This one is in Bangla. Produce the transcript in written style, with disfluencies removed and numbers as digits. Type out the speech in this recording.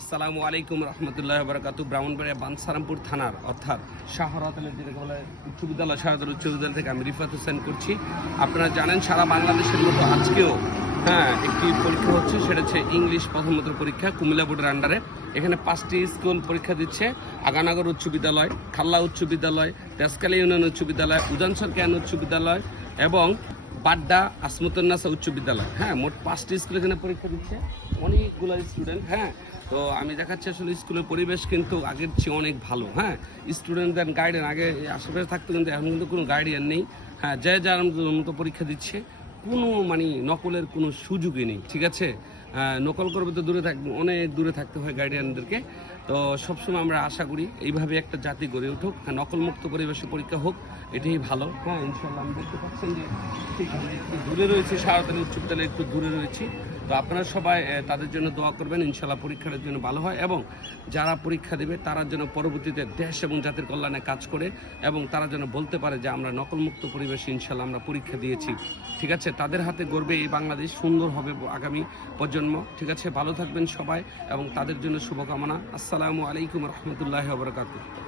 আসসালামু আলাইকুম রহমতুল্লাহ বরকাতু। ব্রাহ্মণবাড়িয়া বানসারামপুর থানার অর্থাৎ শাহরাতালের যেটাকে বলে উচ্চ বিদ্যালয়, শাহরাতাল উচ্চ বিদ্যালয় থেকে আমি রিফাত হোসেন করছি। আপনারা জানেন সারা বাংলাদেশের মতো আজকেও একটি পরীক্ষা হচ্ছে, সেটা হচ্ছে ইংলিশ প্রথমত পরীক্ষা কুমিল্লা বোর্ডের আন্ডারে। এখানে 5টি স্কুল পরীক্ষা দিচ্ছে: আগানগর উচ্চ বিদ্যালয়, খাল্লা উচ্চ বিদ্যালয়, তেজকালী ইউনিয়ন উচ্চ বিদ্যালয়, উজানসর ক্যান উচ্চ বিদ্যালয় এবং বাড্ডা আসমতুন্নাসা উচ্চ বিদ্যালয়। মোট 5টি স্কুল এখানে পরীক্ষা দিচ্ছে, অনেকগুলো স্টুডেন্ট। তো আমি দেখাচ্ছি আসলে স্কুলের পরিবেশ কিন্তু আগের চেয়ে অনেক ভালো। স্টুডেন্টদের গাইডেন আগে আশেপাশে থাকতো, কিন্তু এখন কিন্তু কোনো গাইডিয়ান নেই। যে যার মতো পরীক্ষা দিচ্ছে, কোনো নকলের কোনো সুযোগই নেই। ঠিক আছে, নকল করবে তো দূরে থাকবে, অনেক দূরে থাকতে হয় গাইডিয়ানদেরকে। তো সবসময় আমরা আশা করি এইভাবে একটা জাতি গড়ে উঠুক, নকলমুক্ত পরিবেশে পরীক্ষা হোক, এটাই ভালো। ইনশাল্লাহ আমি দেখতে পাচ্ছেন যে ঠিক একটু দূরে রয়েছে, শাহরাতালী উচ্চ বিদ্যালয়ে একটু দূরে রয়েছি। তো আপনারা সবাই তাদের জন্য দোয়া করবেন, ইনশাল্লাহ পরীক্ষার জন্য ভালো হয় এবং যারা পরীক্ষা দেবে তারা যেন পরবর্তীতে দেশ এবং জাতির কল্যাণে কাজ করে এবং তারা যেন বলতে পারে যে আমরা নকলমুক্ত পরিবেশে ইনশাল্লাহ আমরা পরীক্ষা দিয়েছি। ঠিক আছে, তাদের হাতে গড়বে এই বাংলাদেশ, সুন্দর হবে আগামী প্রজন্ম। ঠিক আছে, ভালো থাকবেন সবাই এবং তাদের জন্য শুভকামনা। আসসালামু আলাইকুম রহমতুল্লাহি ওয়া বারাকাতুহু।